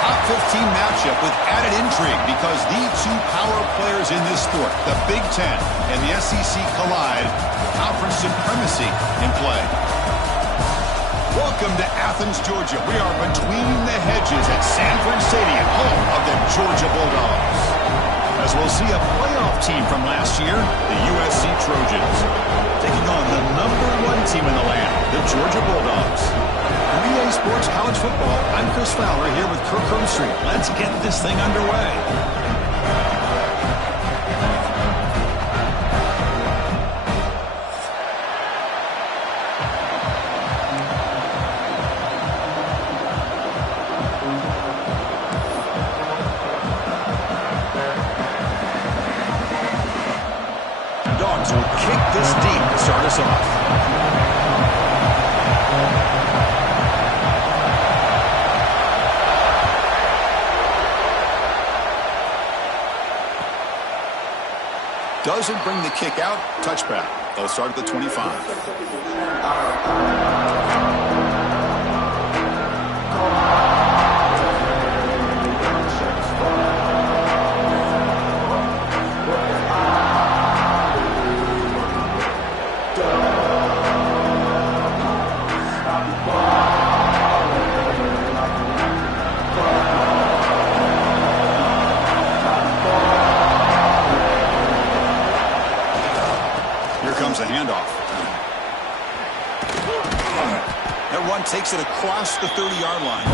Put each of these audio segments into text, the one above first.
top 15 matchup with added intrigue because the two power players in this sport, the Big Ten and the SEC, collide with conference supremacy in play. Welcome to Athens, Georgia. We are between the hedges at Sanford Stadium, home of the Georgia Bulldogs. As we'll see a playoff team from last year, the USC Trojans, taking on the #1 team in the land, the Georgia Bulldogs. From EA Sports College Football, I'm Chris Fowler here with Kirk Street. Let's get this thing underway. Dogs will kick this deep to start us off. Doesn't bring the kick out. Touchback. They'll start at the 25. A handoff. That run takes it across the 30-yard line.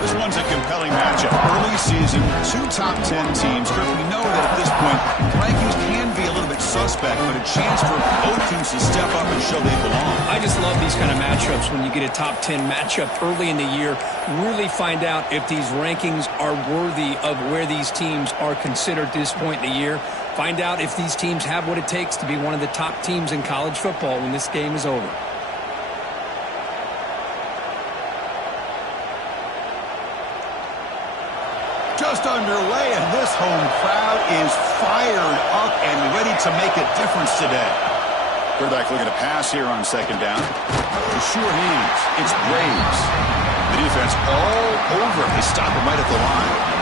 This one's a compelling matchup. Early season, two top 10 teams. Kirk, we know that at this point, rankings can be a little bit suspect, but a chance for both teams to step up and show they belong. I just love these kind of matchups when you get a top 10 matchup early in the year. Really find out if these rankings are worthy of where these teams are considered at this point in the year. Find out if these teams have what it takes to be one of the top teams in college football when this game is over. Just underway, and this home crowd is fired up and ready to make a difference today. Quarterback looking to pass here on second down. For sure hands. It's Braves. The defense all over. They stop him right at the line.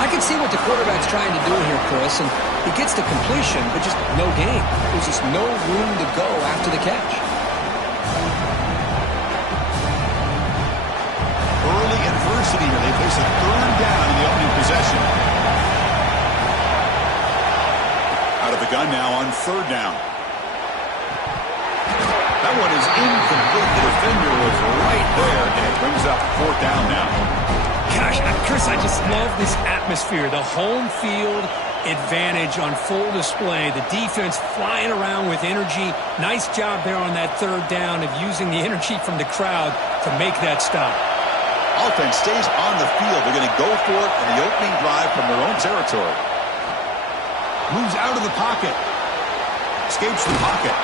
I can see what the quarterback's trying to do here, Chris, and he gets the completion, but just no gain. There's just no room to go after the catch. Early adversity here. They face a third down in the opening possession. Out of the gun now on third down. That one is incomplete. The defender was right there, and it brings up fourth down now. Gosh, Chris, I just love this atmosphere. The home field advantage on full display. The defense flying around with energy. Nice job there on that third down of using the energy from the crowd to make that stop. Offense stays on the field. They're going to go for it on the opening drive from their own territory. Moves out of the pocket. Escapes the pocket.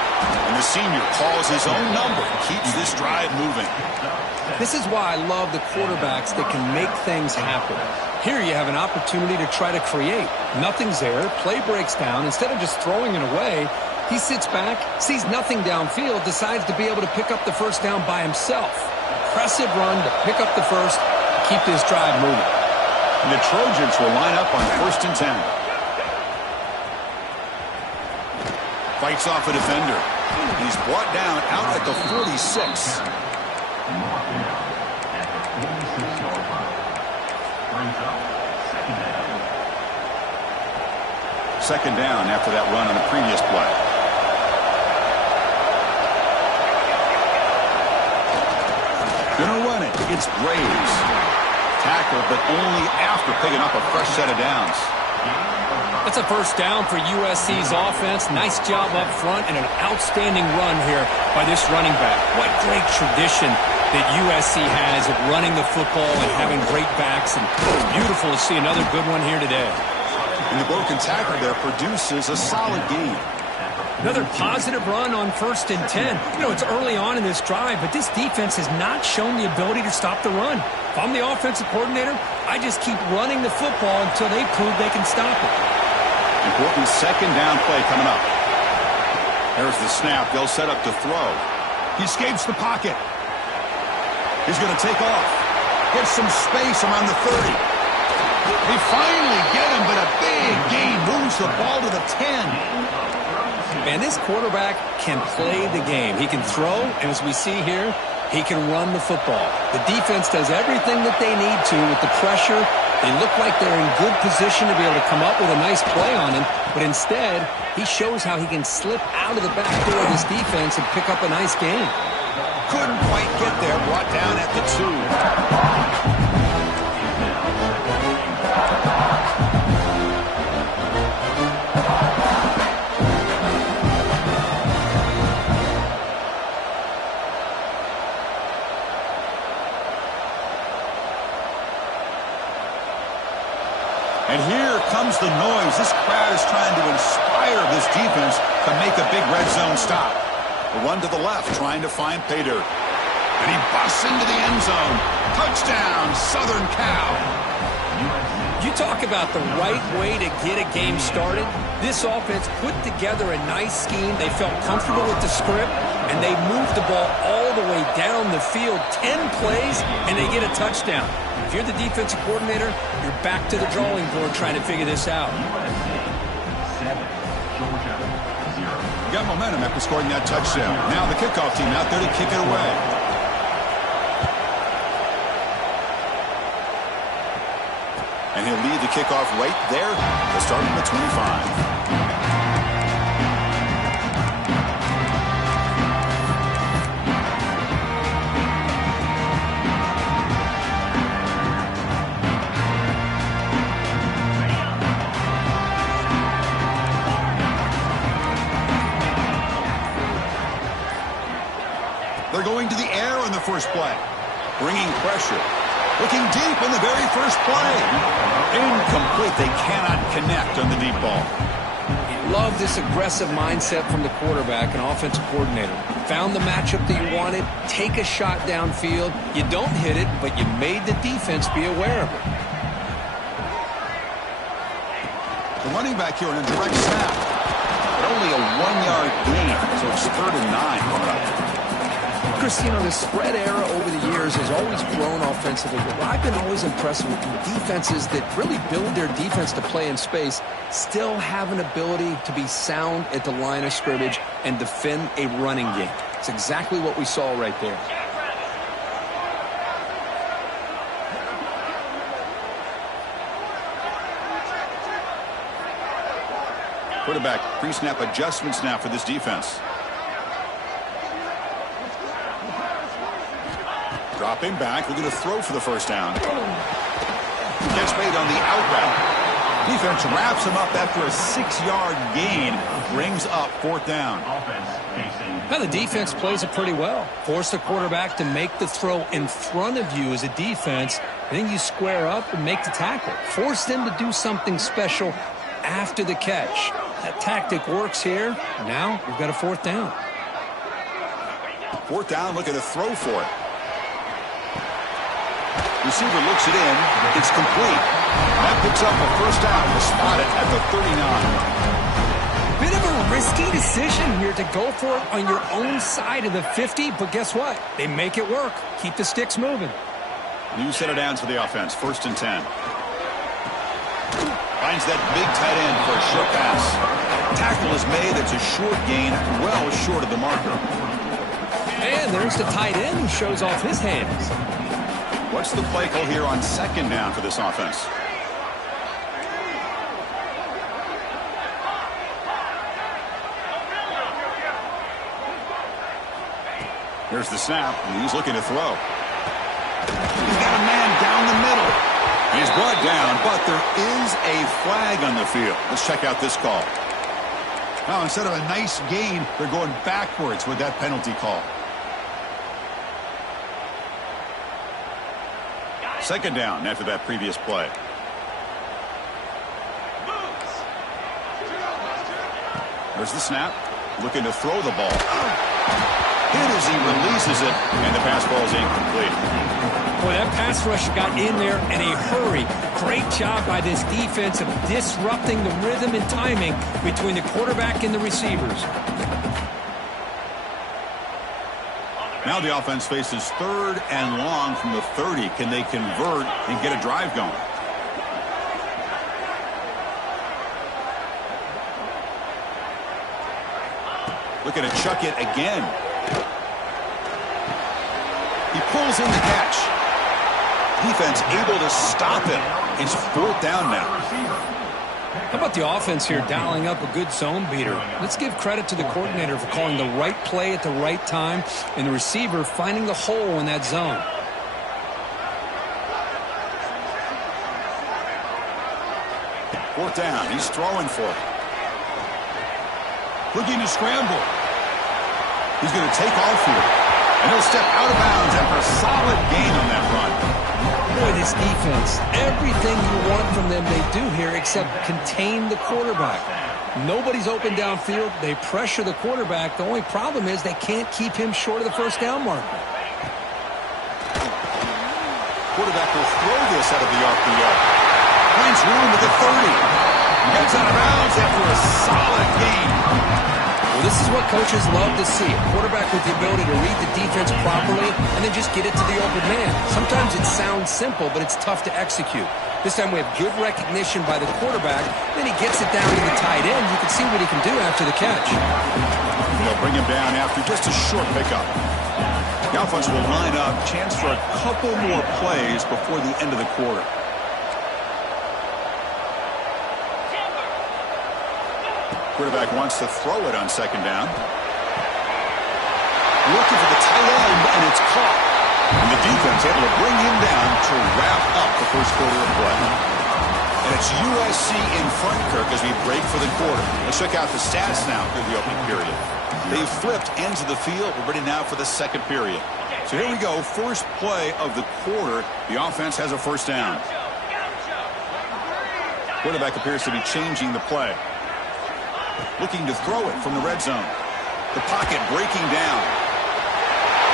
And the senior calls his own number. Keeps this drive moving. This is why I love the quarterbacks that can make things happen. Here you have an opportunity to try to create. Nothing's there. Play breaks down. Instead of just throwing it away, he sits back, sees nothing downfield, decides to be able to pick up the first down by himself. Impressive run to pick up the first, keep this drive moving. And the Trojans will line up on 1st and 10. Fights off a defender. He's brought down out at the 46. Second down after that run on the previous play. Gonna run it. It's Braves. Tackle, but only after picking up a fresh set of downs. That's a first down for USC's offense. Nice job up front and an outstanding run here by this running back. What great tradition that USC has of running the football and having great backs. And it's beautiful to see another good one here today. And the broken tackle there produces a solid gain. Another positive run on 1st and 10. You know, it's early on in this drive, but this defense has not shown the ability to stop the run. If I'm the offensive coordinator, I just keep running the football until they prove they can stop it. Important second down play coming up. There's the snap. They'll set up to throw. He escapes the pocket. He's going to take off. Gets some space around the 30. They finally get him, but a big gain moves the ball to the 10. Man, this quarterback can play the game. He can throw, and as we see here, he can run the football. The defense does everything that they need to with the pressure. They look like they're in good position to be able to come up with a nice play on him, but instead, he shows how he can slip out of the back door of this defense and pick up a nice gain. Couldn't quite get there, brought down at the 2. And here comes the noise. This crowd is trying to inspire this defense to make a big red zone stop. The one to the left trying to find pay dirt. And he busts into the end zone. Touchdown, Southern Cal. You talk about the right way to get a game started. This offense put together a nice scheme. They felt comfortable with the script, and they moved the ball all the way down the field. 10 plays, and they get a touchdown. If you're the defensive coordinator, you're back to the drawing board trying to figure this out. Got momentum after scoring that touchdown. Now the kickoff team out there to kick it away. And he'll lead the kickoff right there. They'll start from the 25. They're going to the air on the first play. Bringing pressure. Looking deep in the very first play. Incomplete. They cannot connect on the deep ball. Love this aggressive mindset from the quarterback and offensive coordinator. Found the matchup that you wanted. Take a shot downfield. You don't hit it, but you made the defense be aware of it. The running back here in a direct snap. But only a 1-yard gain, so it's 3rd and 9 coming up. Chris, you know, the spread era over the years has always grown offensively, but I've been always impressed with defenses that really build their defense to play in space, still have an ability to be sound at the line of scrimmage and defend a running game. It's exactly what we saw right there. Quarterback pre-snap adjustments now for this defense. Dropping back, looking to throw for the first down. Gets made on the out route. Defense wraps him up after a 6-yard gain. Brings up 4th down. Now the defense plays it pretty well. Force the quarterback to make the throw in front of you as a defense. Then you square up and make the tackle. Force them to do something special after the catch. That tactic works here. Now we've got a 4th down. 4th down, looking to throw for it. Receiver looks it in. It's complete. That picks up a first down. We'll spot it at the 39. Bit of a risky decision here to go for it on your own side of the 50, but guess what? They make it work. Keep the sticks moving. New set of downs for the offense. 1st and 10. Finds that big tight end for a short pass. Tackle is made. It's a short gain, well short of the marker. And there's the tight end who shows off his hands. What's the play call here on 2nd down for this offense? Here's the snap, and he's looking to throw. He's got a man down the middle. He's brought down, but there is a flag on the field. Let's check out this call. Now, instead of a nice gain, they're going backwards with that penalty call. 2nd down after that previous play. There's the snap. Looking to throw the ball. Hit as he releases it, and the pass ball is incomplete. Boy, that pass rush got in there in a hurry. Great job by this defense of disrupting the rhythm and timing between the quarterback and the receivers. Now the offense faces 3rd and long from the 30. Can they convert and get a drive going? Looking to chuck it again. He pulls in the catch. Defense able to stop him. It's 4th down now. How about the offense here dialing up a good zone beater? Let's give credit to the coordinator for calling the right play at the right time and the receiver finding the hole in that zone. Fourth down. He's throwing for it. Looking to scramble. He's going to take off here. And he'll step out of bounds after a solid gain on that run. Boy, this defense, everything you want from them they do here except contain the quarterback. Nobody's open downfield. They pressure the quarterback. The only problem is they can't keep him short of the first down marker. Quarterback will throw this out of the RPO. Finds room at the 30. Gets out of bounds after a solid gain. Well, this is what coaches love to see. A quarterback with the ability to read the defense properly and then just get it to the open man. Sometimes it sounds simple, but it's tough to execute. This time we have good recognition by the quarterback. Then he gets it down to the tight end. You can see what he can do after the catch. They'll bring him down after just a short pickup. The offense will line up. Chance for a couple more plays before the end of the quarter. Quarterback wants to throw it on 2nd down. Looking for the tight end, and it's caught. And the defense able to bring him down to wrap up the first quarter of play. And it's USC in front, Kirk, as we break for the quarter. Let's check out the stats now through the opening period. They've flipped ends of the field. We're ready now for the second period. So here we go. First play of the quarter. The offense has a first down. Quarterback appears to be changing the play. Looking to throw it from the red zone. The pocket breaking down.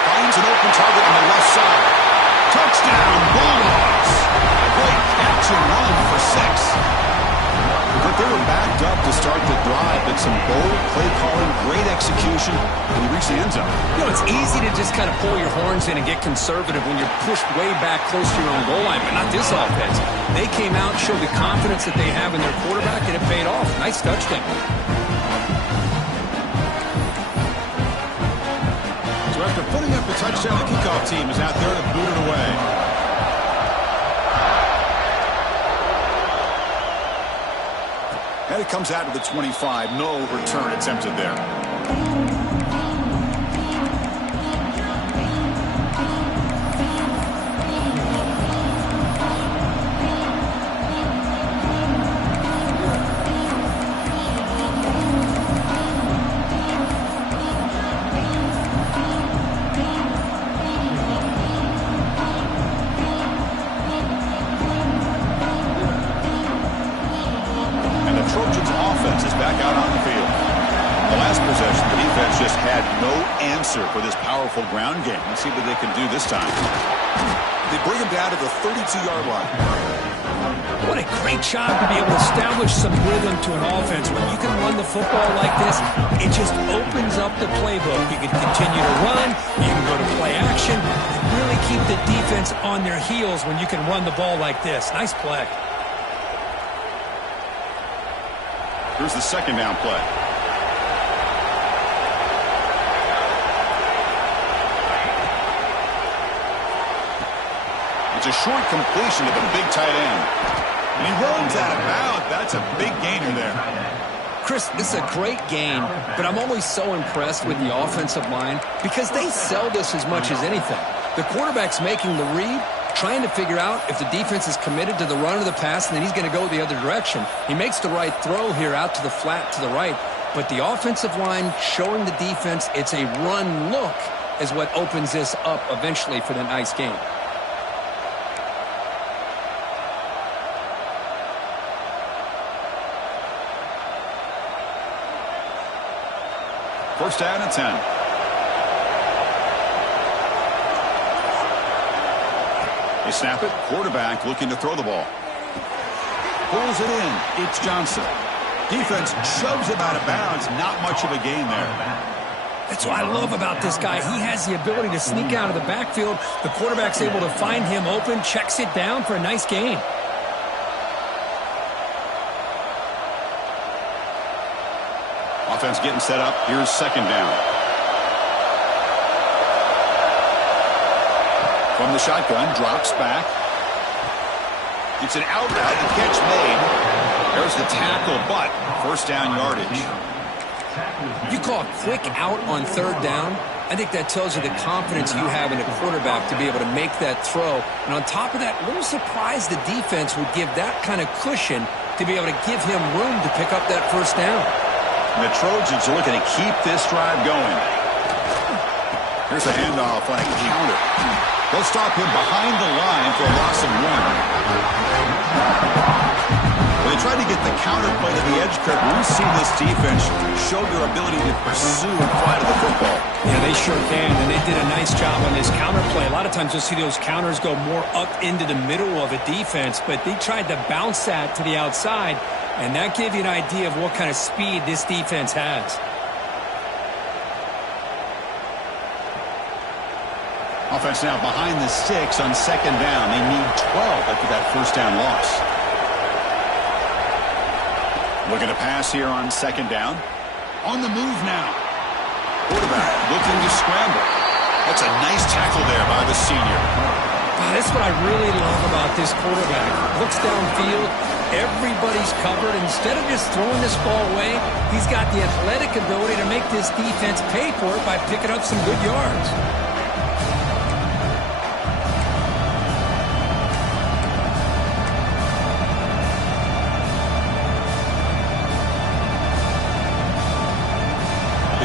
Finds an open target on the left side. Touchdown, Bulldogs! A great catch and run for 6. But they were backed up to start the drive, but some bold play calling, great execution, and he reached the end zone. You know, it's easy to just kind of pull your horns in and get conservative when you're pushed way back close to your own goal line, but not this offense. They came out, showed the confidence that they have in their quarterback, and it paid off. Nice touchdown. So after putting up the touchdown, the kickoff team is out there to boot it away. And it comes out to the 25. No return attempted there. For this powerful ground game. Let's see what they can do this time. They bring him down to the 32-yard line. What a great job to be able to establish some rhythm to an offense. When you can run the football like this, it just opens up the playbook. You can continue to run, you can go to play action, and really keep the defense on their heels when you can run the ball like this. Nice play. Here's the second down play. It's a short completion to the big tight end. And he runs out of bounds. That's a big gainer there. Chris, this is a great game, but I'm always so impressed with the offensive line because they sell this as much as anything. The quarterback's making the read, trying to figure out if the defense is committed to the run or the pass, and then he's going to go the other direction. He makes the right throw here out to the flat to the right, but the offensive line showing the defense it's a run look is what opens this up eventually for the nice game. First down and 10. They snap it. Quarterback looking to throw the ball. Pulls it in. It's Johnson. Defense shoves him out of bounds. Not much of a gain there. That's what I love about this guy. He has the ability to sneak out of the backfield. The quarterback's able to find him open, checks it down for a nice gain. Offense getting set up. Here's second down. From the shotgun, drops back. It's an out route. The catch made. There's the tackle, but first down yardage. You call a quick out on third down. I think that tells you the confidence you have in a quarterback to be able to make that throw. And on top of that, a little surprised the defense would give that kind of cushion to be able to give him room to pick up that first down. And the Trojans are looking to keep this drive going. Here's the handoff on a counter. They'll stop him behind the line for a loss of 1. They try to get the counter play to the edge curve. We've seen this defense show their ability to pursue and fly to the football. Yeah, they sure can, and they did a nice job on this counter play. A lot of times you'll see those counters go more up into the middle of a defense, but they tried to bounce that to the outside, and that gave you an idea of what kind of speed this defense has. Offense now behind the 6 on second down. They need 12 after that first down loss. Looking to pass here on second down. On the move now. Quarterback looking to scramble. That's a nice tackle there by the senior. That's what I really love about this quarterback. Looks downfield. Everybody's covered. Instead of just throwing this ball away, he's got the athletic ability to make this defense pay for it by picking up some good yards.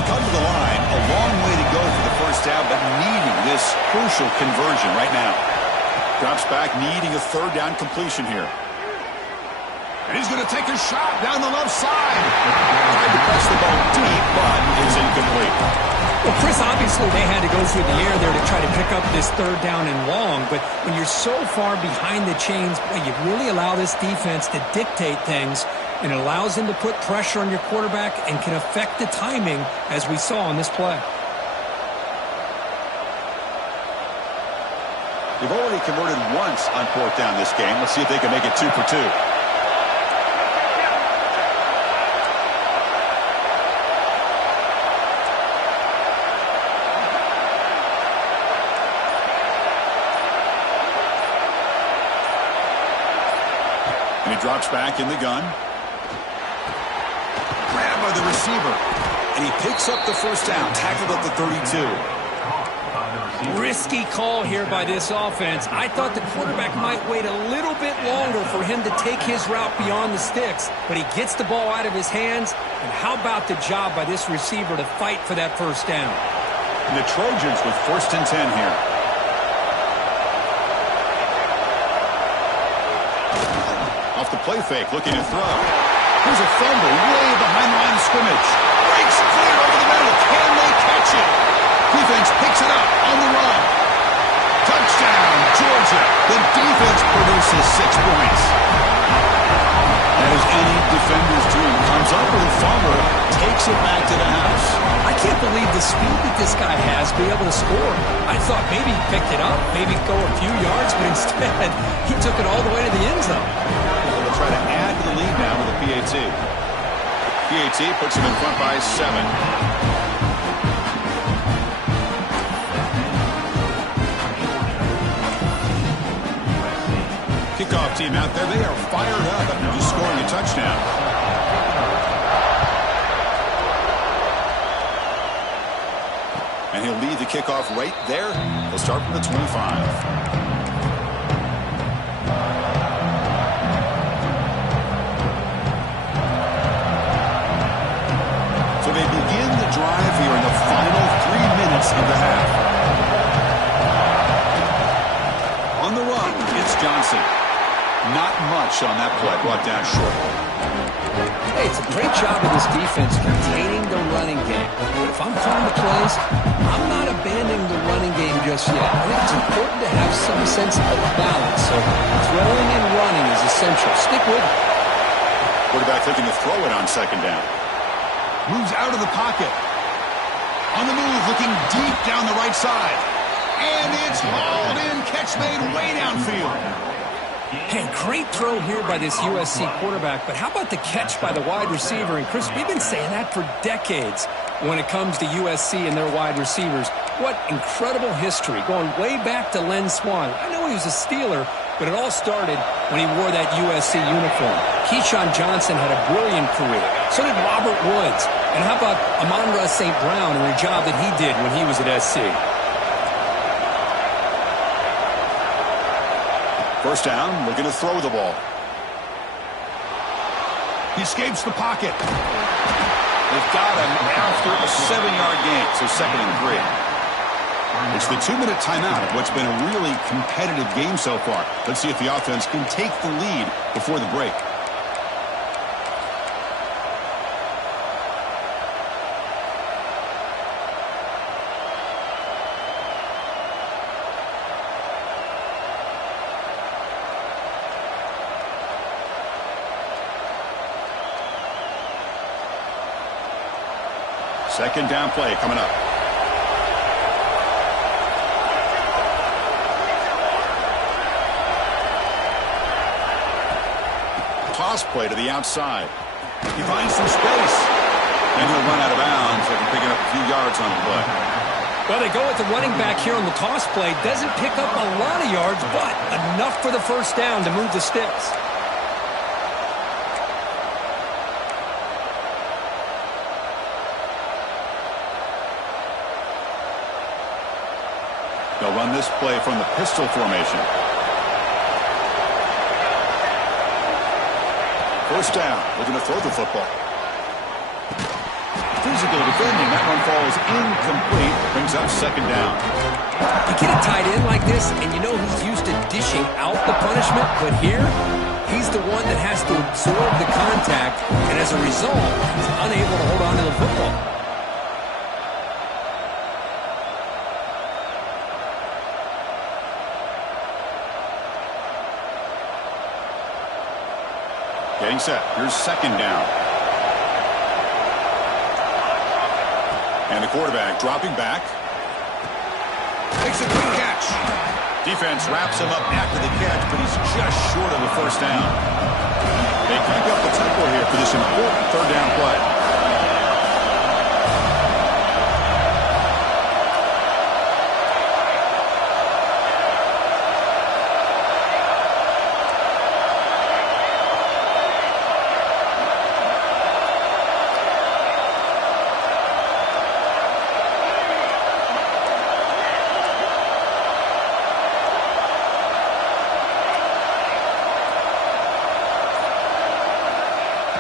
Come to the line, a long way to go for the first down, but needing this crucial conversion right now. Drops back, needing a third down completion here. And he's going to take a shot down the left side. Tried to press the ball deep, but it's incomplete. Well, Chris, obviously they had to go through the air there to try to pick up this third down and long, but when you're so far behind the chains, you really allow this defense to dictate things. And it allows him to put pressure on your quarterback and can affect the timing, as we saw on this play. They've already converted once on fourth down this game. Let's see if they can make it 2 for 2. And he drops back in the gun. Grabbed by the receiver. And he picks up the first down, tackled at the 32. Risky call here by this offense. I thought the quarterback might wait a little bit longer for him to take his route beyond the sticks, but he gets the ball out of his hands. And how about the job by this receiver to fight for that first down? And the Trojans with first and 10 here. Off the play fake, looking to throw. Here's a fumble way behind the line of scrimmage. Breaks clear over the middle. Can they catch it? Defense picks it up on the run. Touchdown, Georgia. The defense produces 6 points. That is any defender's dream. Comes up with a fumble, takes it back to the house. I can't believe the speed that this guy has to be able to score. I thought maybe he picked it up, maybe go a few yards, but instead he took it all the way to the end zone. They'll try to add to the lead now with a PAT. PAT puts him in front by 7. Kickoff team out there, they are fired up after just scoring a touchdown. And he'll lead the kickoff right there. They'll start from the 25. So they begin the drive here in the final 3 minutes of the half. On the run, it's Johnson. Not much on that play, brought down short. Hey, it's a great job of this defense containing the running game. But if I'm calling the plays, I'm not abandoning the running game just yet. I think it's important to have some sense of balance. So throwing and running is essential. Stick with it. Quarterback looking to throw it on second down. Moves out of the pocket. On the move, looking deep down the right side. And it's hauled in. Catch made way downfield. Hey, great throw here by this USC quarterback, but how about the catch by the wide receiver? And, Chris, we've been saying that for decades when it comes to USC and their wide receivers. What incredible history, going way back to Len Swan. I know he was a Steeler, but it all started when he wore that USC uniform. Keyshawn Johnson had a brilliant career. So did Robert Woods. And how about Amon-Ra St. Brown and the job that he did when he was at SC? First down, looking to throw the ball. He escapes the pocket. They've got him after a 7-yard gain, so 2nd and 3. It's the 2-minute timeout of what's been a really competitive game so far. Let's see if the offense can take the lead before the break. Second down play coming up. Toss play to the outside. He finds some space. And he'll run out of bounds after picking up a few yards on the play. Well, they go with the running back here on the toss play. Doesn't pick up a lot of yards, but enough for the first down to move the sticks. They'll run this play from the pistol formation. First down, looking to throw the football. Physical defending, that one falls incomplete, brings up 2nd down. You get a tight end like this, and you know he's used to dishing out the punishment, but here, he's the one that has to absorb the contact, and as a result, he's unable to hold on to the football. Getting set. Here's 2nd down. And the quarterback dropping back. Makes a quick catch. Defense wraps him up after the catch, but he's just short of the first down. They crank up the tempo here for this important 3rd down play.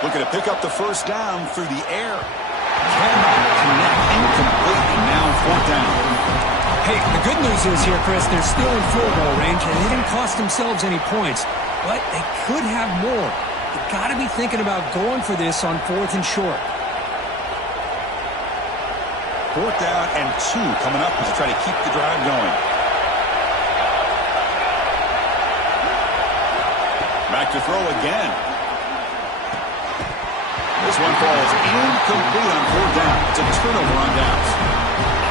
Looking to pick up the first down through the air. Cannot connect, incomplete, and now 4th down. Hey, the good news is here, Chris, they're still in field goal range, and they didn't cost themselves any points. But they could have more. You've got to be thinking about going for this on 4th and short. 4th down and 2 coming up as they try to keep the drive going. Back to throw again. This one falls incomplete on 4th down. It's a turnover on downs.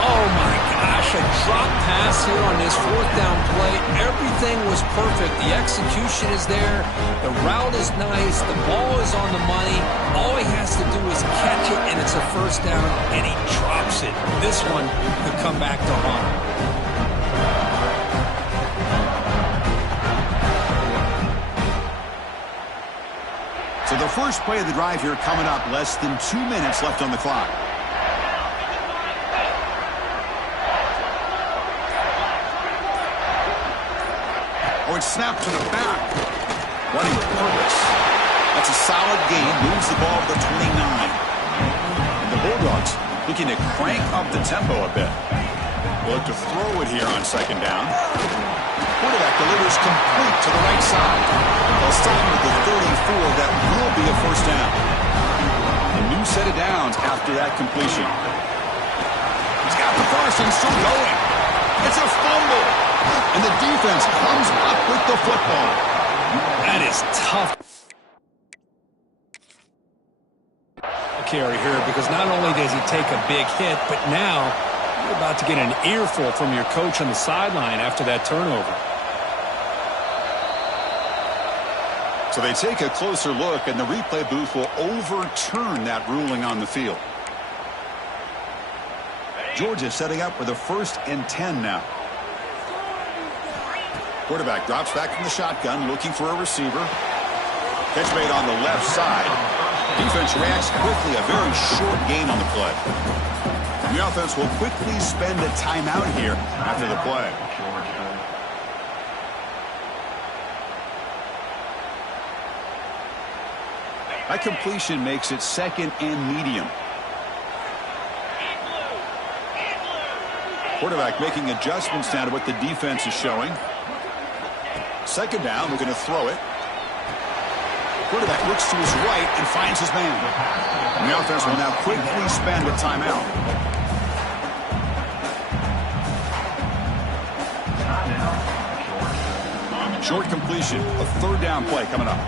Oh, my gosh, a drop pass here on this 4th down play. Everything was perfect. The execution is there. The route is nice. The ball is on the money. All he has to do is catch it, and it's a first down, and he drops it. This one could come back to haunt him. So the first play of the drive here coming up, less than 2 minutes left on the clock. Oh, it's snapped to the back. Running with purpose. That's a solid gain. Moves the ball to the 29. And the Bulldogs looking to crank up the tempo a bit. They'll look to throw it here on 2nd down. Quarterback delivers complete to the right side. They'll stop with the 34. That will be a first down. A new set of downs after that completion. He's got the first and still going. It's a fumble. And the defense comes up with the football. That is tough. carry here because not only does he take a big hit, but now you're about to get an earful from your coach on the sideline after that turnover. So they take a closer look, and the replay booth will overturn that ruling on the field. Georgia setting up with a 1st and 10 now. Quarterback drops back from the shotgun, looking for a receiver. Catch made on the left side. Defense reacts quickly, a very short gain on the play. The offense will quickly spend a timeout here after the play. That completion makes it 2nd and medium. Quarterback making adjustments now to what the defense is showing. 2nd down, we're going to throw it. Quarterback looks to his right and finds his man. And the offense will now quickly spend a timeout. Short completion, a 3rd down play coming up.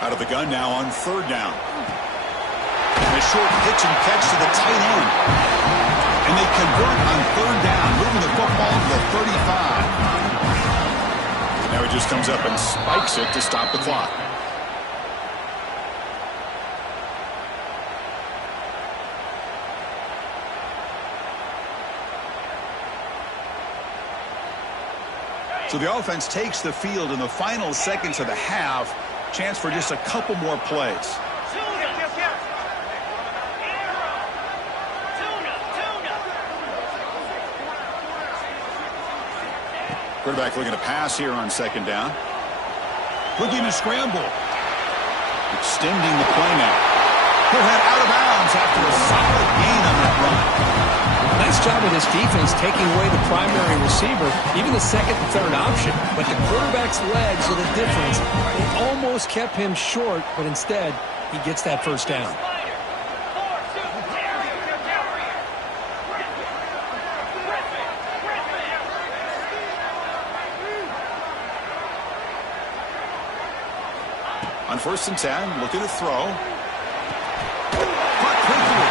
Out of the gun now on 3rd down. And a short pitch and catch to the tight end. And they convert on 3rd down, moving the football to the 35. Now he just comes up and spikes it to stop the clock. So the offense takes the field in the final seconds of the half. Chance for just a couple more plays. Quarterback looking to pass here on 2nd down. Looking to scramble. Extending the play now. He'll head out of bounds after a solid gain on that run. Nice job of this defense taking away the primary receiver, even the 2nd and 3rd option. But the quarterback's legs are the difference. They almost kept him short, but instead, he gets that 1st down. On 1st and 10, looking to throw. Caught quickly.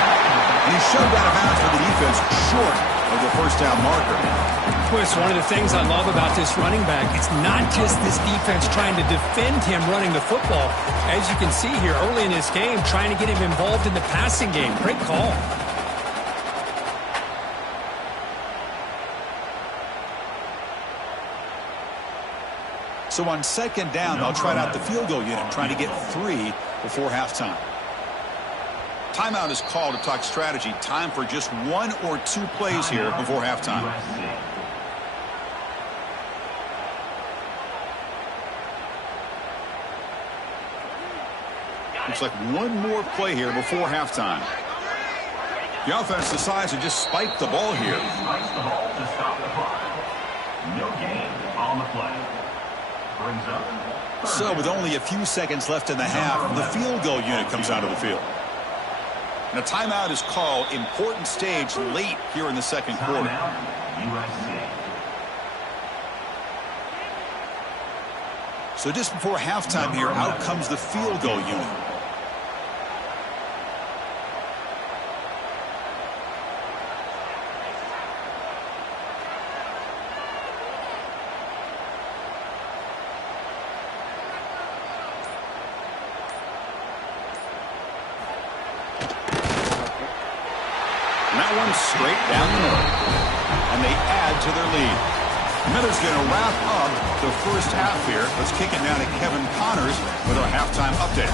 And he's shoved out of bounds for the defense short of the 1st down marker. Chris, one of the things I love about this running back, it's not just this defense trying to defend him running the football. As you can see here early in this game, trying to get him involved in the passing game. Great call. So on 2nd down, they'll try out the field goal unit, trying to get 3 before halftime. Timeout is called to talk strategy. Time for just 1 or 2 plays here before halftime. Looks like 1 more play here before halftime. The offense decides to just spike the ball here. No gain on the play. So with only a few seconds left in the half, the field goal unit comes out of the field. And a timeout is called. Important stage late here in the 2nd quarter. USC. So just before halftime here, out comes the field goal unit. That one straight down the middle. And they add to their lead. Miller's going to wrap up the 1st half here. Let's kick it now to Kevin Connors with our halftime update.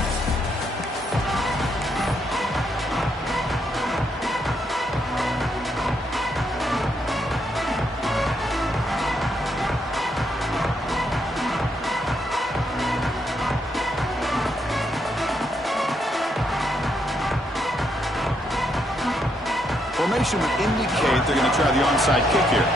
Formation would indicate they're going to try the onside kick here.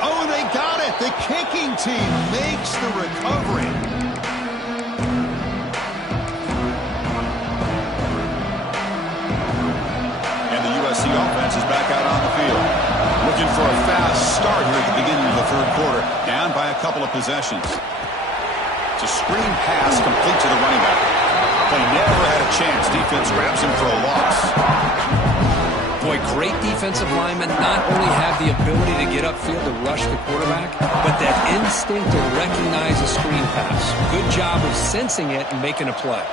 Oh, they got it. The kicking team makes the recovery. And the USC offense is back out on the field. Looking for a fast start here at the beginning of the third quarter. Down by a couple of possessions. It's a screen pass complete to the running back. Play never had a chance. Defense grabs him for a loss. Boy, great defensive linemen not only have the ability to get upfield to rush the quarterback, but that instinct to recognize a screen pass. Good job of sensing it and making a play.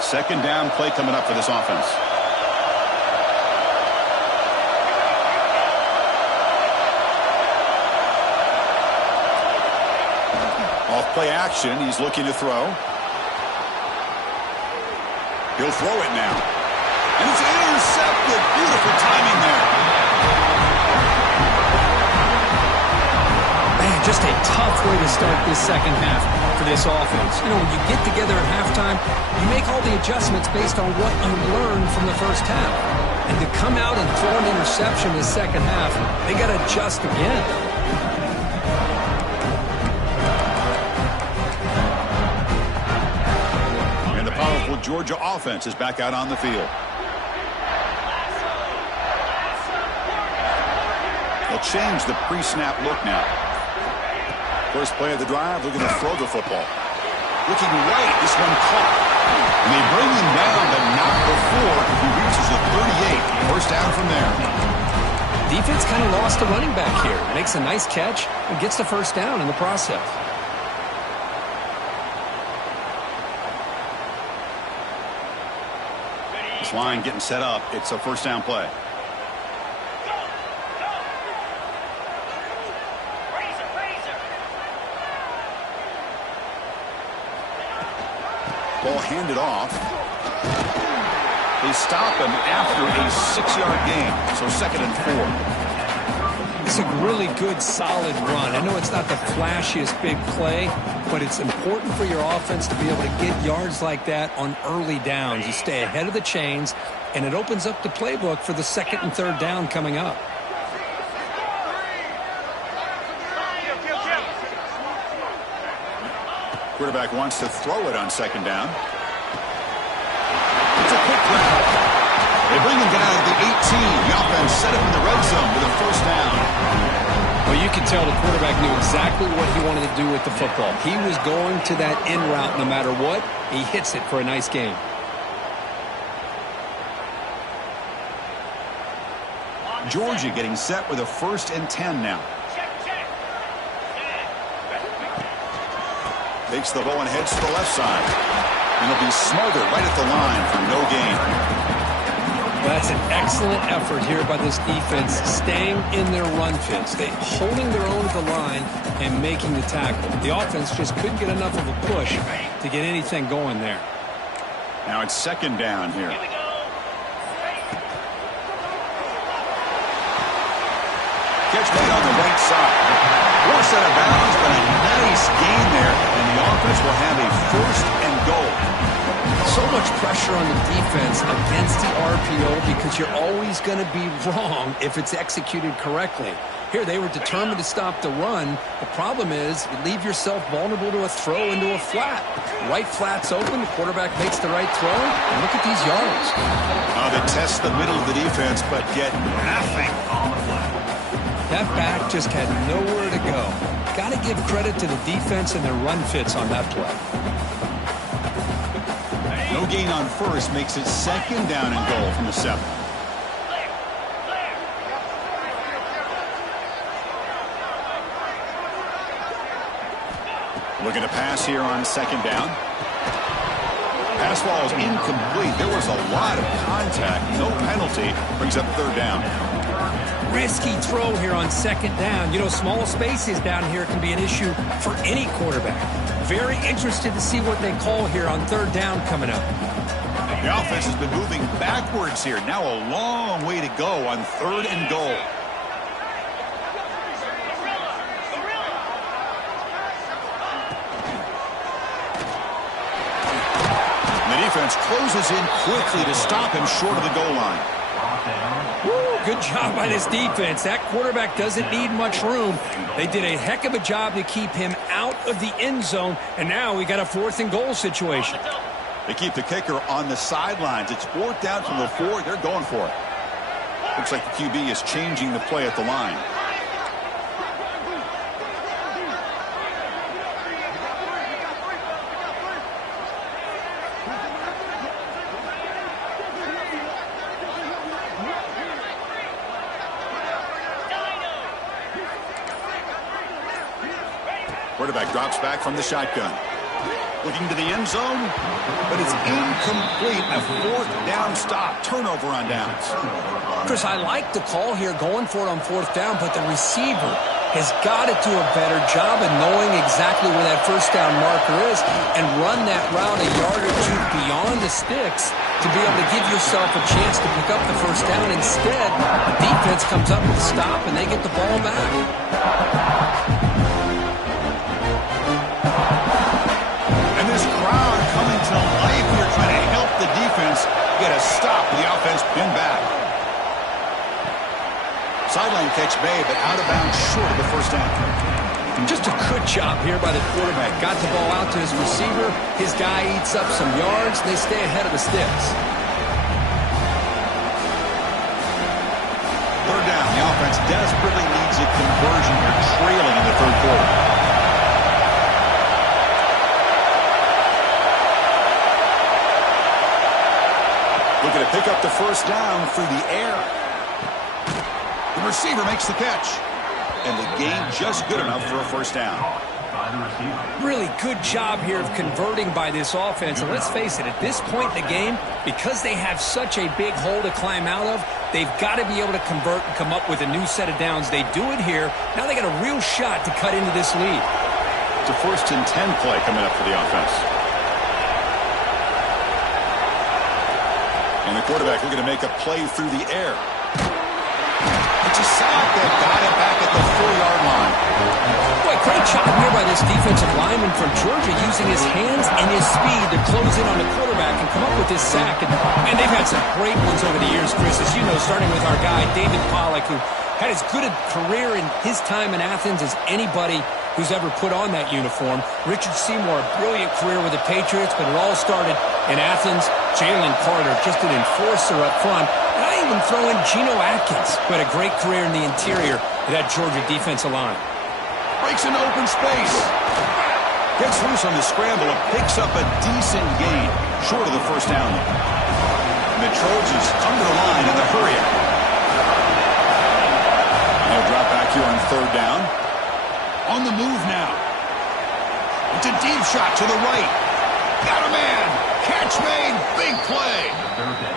Second down play coming up for this offense. Off play action, he's looking to throw. He'll throw it now. And it's intercepted. Beautiful timing there. Man, just a tough way to start this second half for this offense. You know, when you get together at halftime, you make all the adjustments based on what you learned from the first half. And to come out and throw an interception in the second half, they got to adjust again. And the powerful Georgia offense is back out on the field. They'll change the pre-snap look now. First play of the drive, looking to throw the football. Looking right, this one caught. And they bring him down, but not before he reaches the 38. First down from there. Defense kind of lost the running back here. Makes a nice catch and gets the first down in the process. This line getting set up. It's a first down play. Ball handed off. They stop him after a 6-yard gain. So 2nd and 4. It's a really good, solid run. I know it's not the flashiest big play, but it's important for your offense to be able to get yards like that on early downs. You stay ahead of the chains, and it opens up the playbook for the 2nd and 3rd down coming up. Quarterback wants to throw it on 2nd down. It's a quick grab. They bring him down at the 18. The offense set up in the red zone with a first down. Well, you can tell the quarterback knew exactly what he wanted to do with the football. He was going to that in route no matter what. He hits it for a nice gain. Georgia getting set with a 1st and 10 now. Takes the ball and heads to the left side. And he'll be smothered right at the line for no gain. That's an excellent effort here by this defense, staying in their run fits. They holding their own at the line and making the tackle. The offense just couldn't get enough of a push to get anything going there. Now it's 2nd down here. Catch made on the right side. Forced out of bounds, but a nice gain there, and the offense will have a 1st and goal. So much pressure on the defense against the RPO because you're always going to be wrong if it's executed correctly. Here, they were determined to stop the run. The problem is you leave yourself vulnerable to a throw into a flat. Right flat's open, the quarterback makes the right throw, and look at these yards. They test the middle of the defense, but get nothing on the play. That back just had nowhere to go. Got to give credit to the defense and their run fits on that play. No gain on 1st makes it 2nd down and goal from the 7. Looking to pass here on 2nd down. Pass ball is incomplete. There was a lot of contact. No penalty. Brings up 3rd down. Risky throw here on 2nd down. You know, small spaces down here can be an issue for any quarterback. Very interested to see what they call here on 3rd down coming up. The offense has been moving backwards here. Now a long way to go on 3rd and goal. The defense closes in quickly to stop him short of the goal line. Woo, good job by this defense. That quarterback doesn't need much room. They did a heck of a job to keep him out of the end zone, and now we got a 4th and goal situation. They keep the kicker on the sidelines. It's 4th down from the 4. They're going for it. Looks like the QB is changing the play at the line. Quarterback drops back from the shotgun. Looking to the end zone, but it's incomplete. A 4th down stop. Turnover on downs. Chris, I like the call here going for it on 4th down, but the receiver has got to do a better job of knowing exactly where that 1st down marker is and run that route a yard or 2 beyond the sticks to be able to give yourself a chance to pick up the 1st down. Instead, the defense comes up with a stop and they get the ball back. To life here trying to help the defense get a stop with the offense pinned back. Sideline catch made, but out of bounds short of the 1st down. Just a good job here by the quarterback. Got the ball out to his receiver. His guy eats up some yards. They stay ahead of the sticks. 3rd down. The offense desperately needs a conversion here, trailing in the 3rd quarter. Looking to pick up the 1st down through the air. The receiver makes the catch. And the gain just good enough for a 1st down. Really good job here of converting by this offense. And let's face it, at this point in the game, because they have such a big hole to climb out of, they've got to be able to convert and come up with a new set of downs. They do it here. Now they got a real shot to cut into this lead. It's a 1st and 10 play coming up for the offense. And the quarterback looking to make a play through the air. It's a sack that got it back at the 4-yard line. Boy, great job here by this defensive lineman from Georgia using his hands and his speed to close in on the quarterback and come up with this sack. And they've had some great ones over the years, Chris, as you know, starting with our guy, David Pollack, who had as good a career in his time in Athens as anybody who's ever put on that uniform. Richard Seymour, a brilliant career with the Patriots, but it all started in Athens. Jalen Carter, just an enforcer up front. And I even throw in Geno Atkins, who had a great career in the interior of that Georgia defensive line. Breaks into open space. Gets loose on the scramble and picks up a decent gain, short of the 1st down. And the Trojans come to the line in the hurry up. They'll drop back here on 3rd down. On the move now. It's a deep shot to the right. Got a man. Catch made. Big play.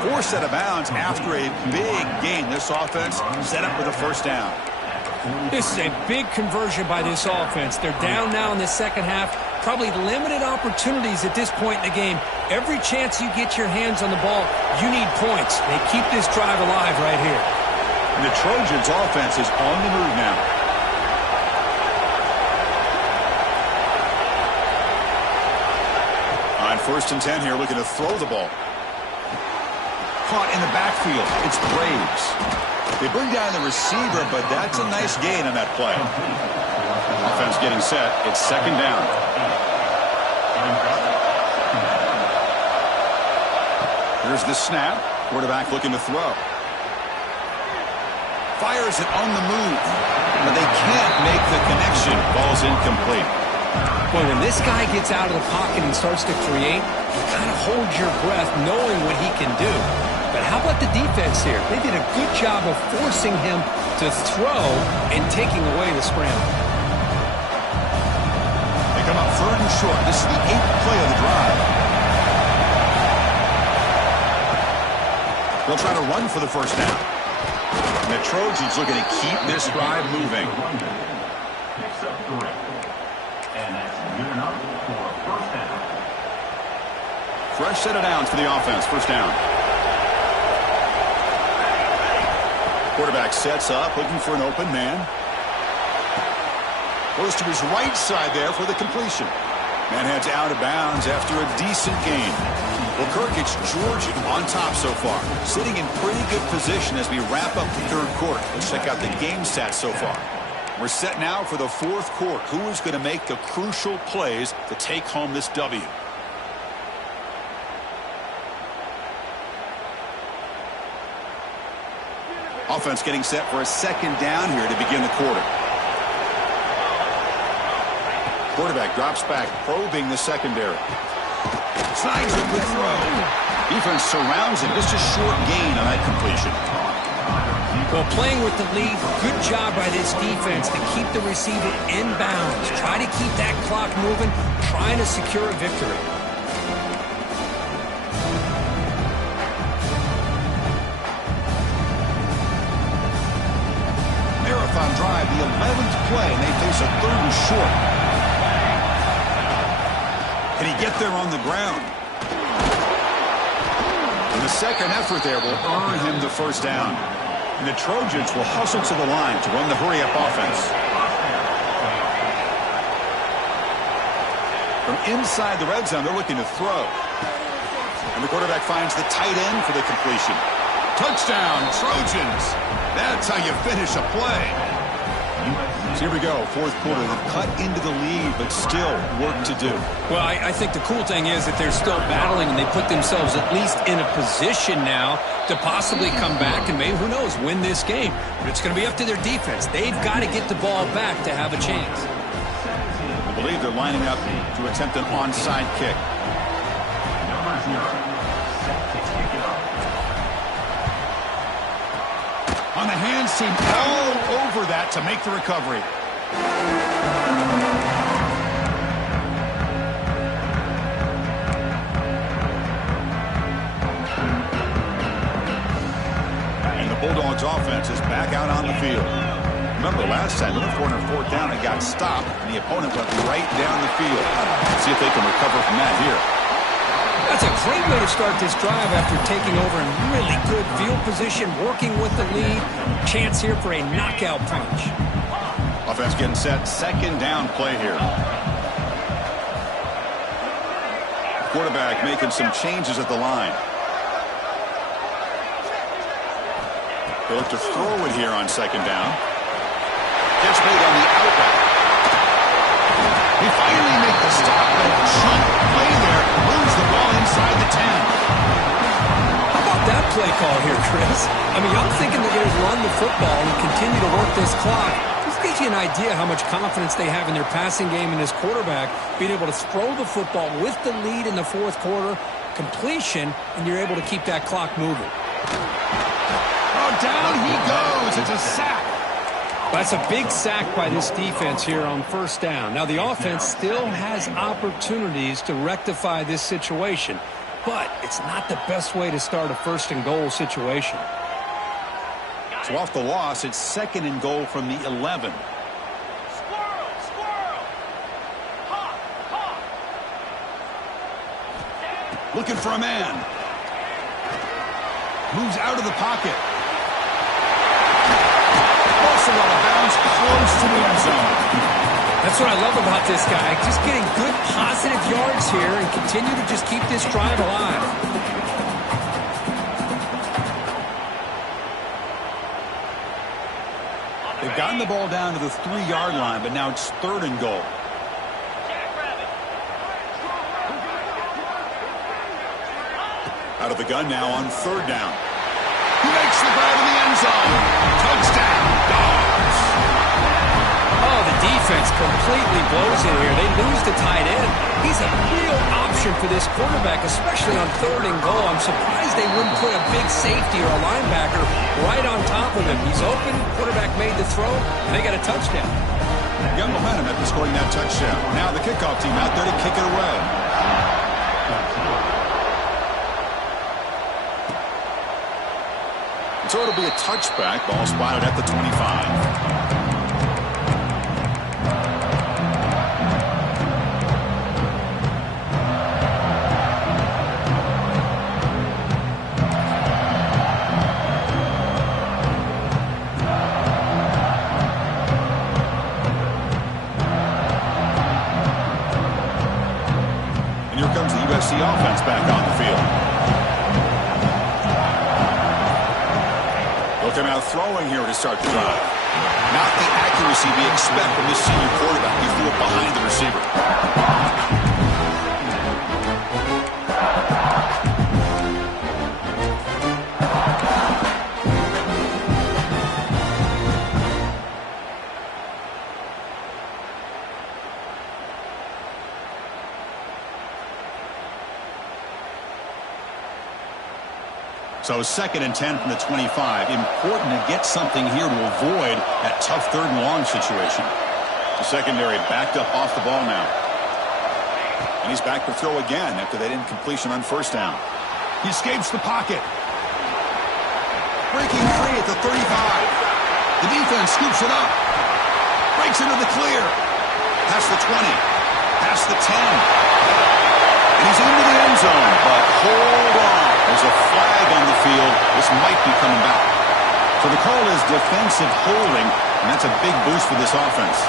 4th set of bounds after a big gain. This offense set up with a 1st down. This is a big conversion by this offense. They're down now in the 2nd half. Probably limited opportunities at this point in the game. Every chance you get your hands on the ball, you need points. They keep this drive alive right here. And the Trojans offense is on the move now. On 1st and 10 here, looking to throw the ball. Caught in the backfield. It's Braves. They bring down the receiver, but that's a nice gain on that play. Offense getting set. It's 2nd down. Here's the snap. Quarterback looking to throw. Fires it on the move, but they can't make the connection. Ball's incomplete. Boy, when this guy gets out of the pocket and starts to create, you kind of hold your breath knowing what he can do. But how about the defense here? They did a good job of forcing him to throw and taking away the scramble. They come up 3rd and short. This is the 8th play of the drive. They'll try to run for the 1st down. And the Trojans looking to keep this drive moving. Picks up 3. And that's good enough for a 1st down. Fresh set of downs for the offense. 1st down. Quarterback sets up, looking for an open man. Goes to his right side there for the completion. Man heads out of bounds after a decent gain. Well, Kirk, it's Georgia on top so far, sitting in pretty good position as we wrap up the third quarter. Let's check out the game stats so far. We're set now for the fourth quarter. Who is going to make the crucial plays to take home this W? Offense getting set for a second down here to begin the quarter. Quarterback drops back, probing the secondary. Slides it with throw. Defense surrounds him. Just a short gain on that completion. Well, playing with the lead, good job by this defense to keep the receiver in bounds. Try to keep that clock moving, trying to secure a victory. Marathon drive, the 11th play, and they face a third and short. Can he get there on the ground? And the second effort there will earn him the first down. And the Trojans will hustle to the line to run the hurry-up offense. From inside the red zone, they're looking to throw. And the quarterback finds the tight end for the completion. Touchdown, Trojans. That's how you finish a play. So here we go, fourth quarter. They've cut into the lead, but still work to do. Well, I think the cool thing is that they're still battling, and they put themselves at least in a position now to possibly come back and maybe, who knows, win this game. But it's going to be up to their defense. They've got to get the ball back to have a chance. I believe they're lining up to attempt an onside kick. Number 0, set to kick it off. On the hands team, all over that to make the recovery. And the Bulldogs offense is back out on the field. Remember last time, they went for it on fourth down and got stopped, and the opponent went right down the field. Let's see if they can recover from that here. That's a great way to start this drive after taking over in really good field position, working with the lead. Chance here for a knockout punch. Offense getting set. Second down play here. Quarterback making some changes at the line. They look to throw it here on second down. Gets made on the outright. He finally makes the stop, but a chunk play there. Moves the ball inside the 10. How about that play call here, Chris? I mean, I'm thinking they're going to run the football and continue to work this clock. This gives you an idea how much confidence they have in their passing game and this quarterback being able to throw the football with the lead in the fourth quarter, completion, and you're able to keep that clock moving. Oh, down he goes. It's a sack. That's a big sack by this defense here on first down. Now, the offense still has opportunities to rectify this situation, but it's not the best way to start a first and goal situation. So off the loss, it's second and goal from the 11. Looking for a man. Moves out of the pocket. Also out of bounds, close to the end zone. That's what I love about this guy. Just getting good positive yards here and continue to just keep this drive alive. They've gotten the ball down to the 3-yard line, but now it's third and goal. Out of the gun now on third down. He makes the grab in the end zone. Touchdown, Dogs. Oh, the defense completely blows it here. They lose the tight end. He's a real option for this quarterback, especially on third and goal. I'm surprised they wouldn't put a big safety or a linebacker right on top of him. He's open, quarterback made the throw, and they got a touchdown. Young momentum after scoring that touchdown. Now the kickoff team out there to kick it away. So it'll be a touchback. Ball spotted at the 25. And here comes the USC offense back on the field. They're now throwing here to start the drive. Not the accuracy we expect from this senior quarterback. He threw it behind the receiver. So 2nd and 10 from the 25. Important to get something here to avoid that tough 3rd and long situation. The secondary backed up off the ball now. And he's back to throw again after that incompletion on 1st down. He escapes the pocket. Breaking free at the 35. The defense scoops it up. Breaks into the clear. Past the 20. Past the 10. And he's into the end zone, but hold on. There's a flag on the field. This might be coming back. So the call is defensive holding, and that's a big boost for this offense.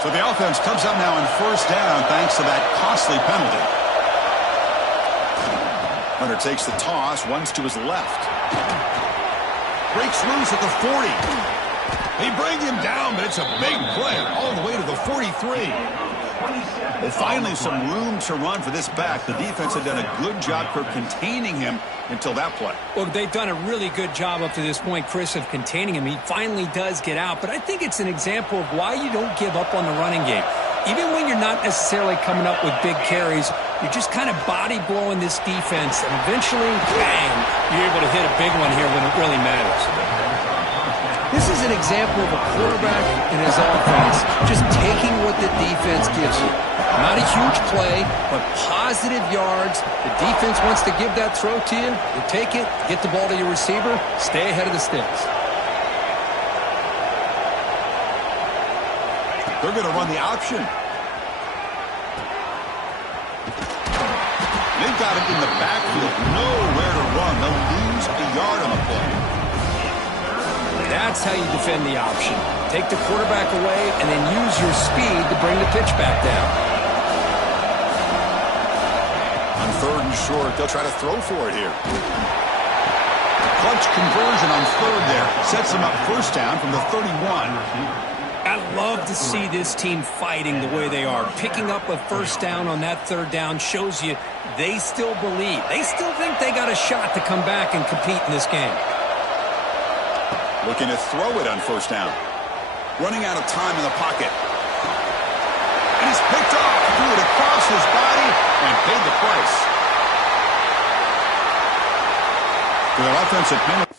So the offense comes up now on 1st down thanks to that costly penalty. Hunter takes the toss, runs to his left. Breaks loose at the 40. They bring him down, but it's a big play all the way to the 43. Well, finally some room to run for this back. The defense had done a good job for containing him until that play. Well, they've done a really good job up to this point, Chris, of containing him. He finally does get out, but I think it's an example of why you don't give up on the running game. Even when you're not necessarily coming up with big carries, you're just kind of body blowing this defense, and eventually, bang, you're able to hit a big one here when it really matters. This is an example of a quarterback and his offense just taking what the defense gives you. Not a huge play, but positive yards. The defense wants to give that throw to you. You take it, get the ball to your receiver, stay ahead of the sticks. They're going to run the option. They've got it in the backfield. Nowhere to run. They'll lose a yard on the play. That's how you defend the option. Take the quarterback away and then use your speed to bring the pitch back down. On 3rd and short, they'll try to throw for it here. Clutch conversion on 3rd there. Sets them up 1st down from the 31. I love to see this team fighting the way they are. Picking up a 1st down on that 3rd down shows you they still believe. They still think they got a shot to come back and compete in this game. Looking to throw it on 1st down. Running out of time in the pocket. And he's picked off. Threw it across his body and paid the price. For that offensive penalty.